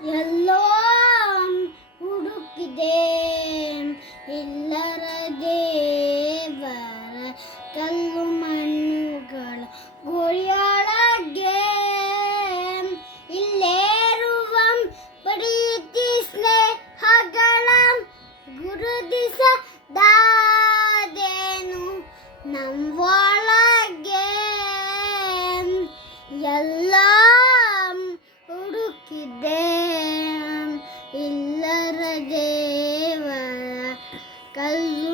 ಎಲ್ಲೋ ಹುಡುಕಿದೆ ಎಲ್ಲರ ದೇವರ ಕಲ್ಲು ಮಣ್ಣುಗಳ ಗುರಿಯೊಳಗೆ ಇಲ್ಲರ ದೇವರ ಕಲ್ಲು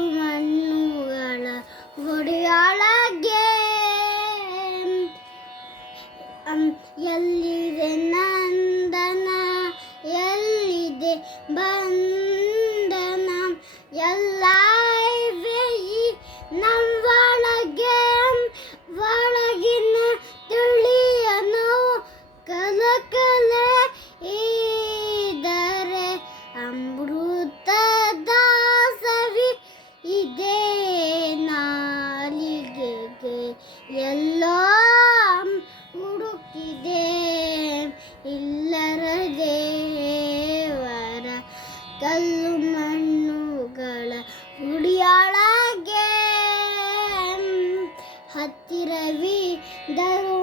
ಹತ್ತಿರವಿದ್ದರೂ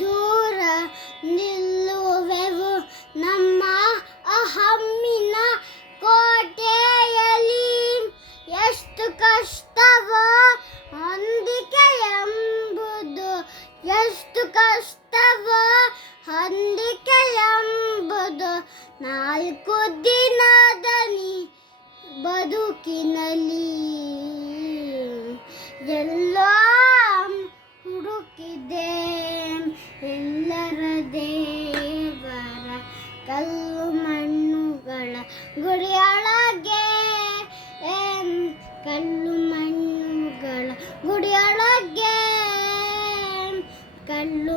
ದೂರ ನಿಲ್ಲುವೆವು. ನಮ್ಮ ಅಹಮ್ಮಿನ ಕೋಟೆಯಲ್ಲಿ ಎಷ್ಟು ಕಷ್ಟವೋ ಹೊಂದಿಕೆ ಎಂಬುದು, ಎಷ್ಟು ಕಷ್ಟವ ಹೊಂದಿಕೆ ಎಂಬುದು. ನಾಲ್ಕು ದಿನದಲ್ಲಿ ಬದುಕಿನಲ್ಲಿ ಎಲ್ಲೋ ಕಲ್ಲು ಮಣ್ಣುಗಳ ಗುಡಿಯೊಳಗೆ ಕಲ್ಲು ಮಣ್ಣುಗಳ ಕಲ್ಲು